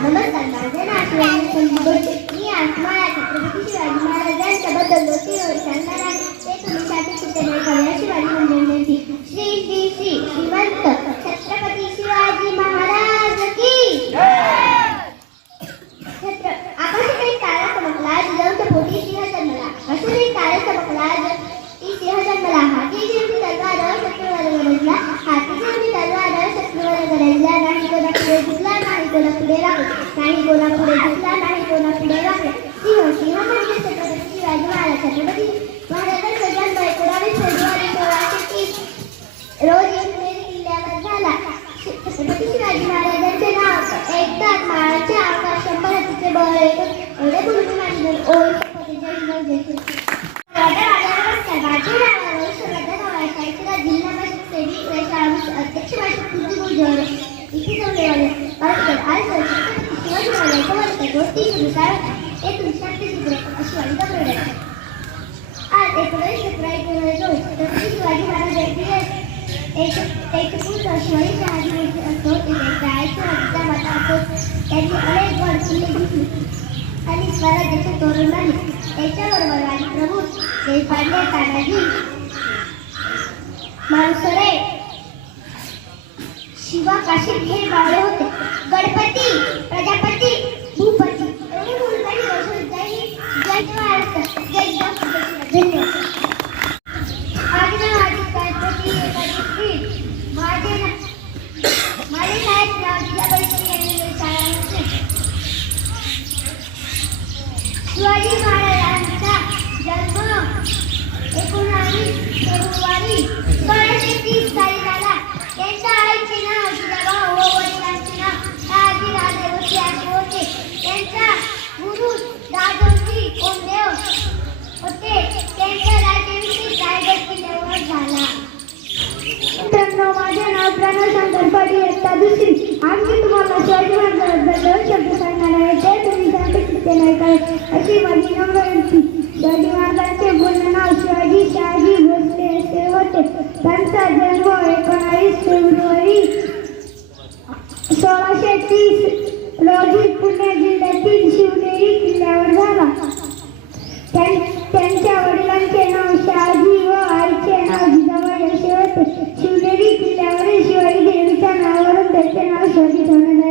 नमस्कार शिवाजी महाराजांचे नाव माळाचे आकाश शंभर हत्तीचे बळ एवढे बोलून माझे माझे नाव आहे श्रद्धा जिल्हा सेवी अध्यक्ष गुजर इथे आज शिवाजी महाराजांच्या गोष्टी एक विश्रांती सूत्र अशी आज एकोणीस आणि स्वराज्याचे तोरण झाले त्याच्याबरोबर राणी प्रभू देशपांडे तानाजी माळसरे शिवा काशीत हे बावळे होते. गणपती! सोळाशे तीस साली झाला त्यांच्या आईचे नाव जिजाबाई व हो वडिलांचे नाव शहाजी राजेवती असे होते. त्यांचा गुरु दादोजी होते. त्यांचा राज्याभिषेक रायगड किल्ल्यावर झाला. मित्रांनो माझे नाव प्रणव शंकर पाटील. इयत्ता दुसरी आज तुम्हाला शिवाजी पंचवीस रोजी पुणे जिल्ह्यातील शिवनेरी किल्ल्यावर झाला त्यांच्या वडिलांचे नाव शहाजी व आईचे नाव जिजाबाई असे होते शिवनेरी किल्ल्यावरील शिवाजी देवीच्या नावावरून त्याचे नाव शोधी ठेवण्यात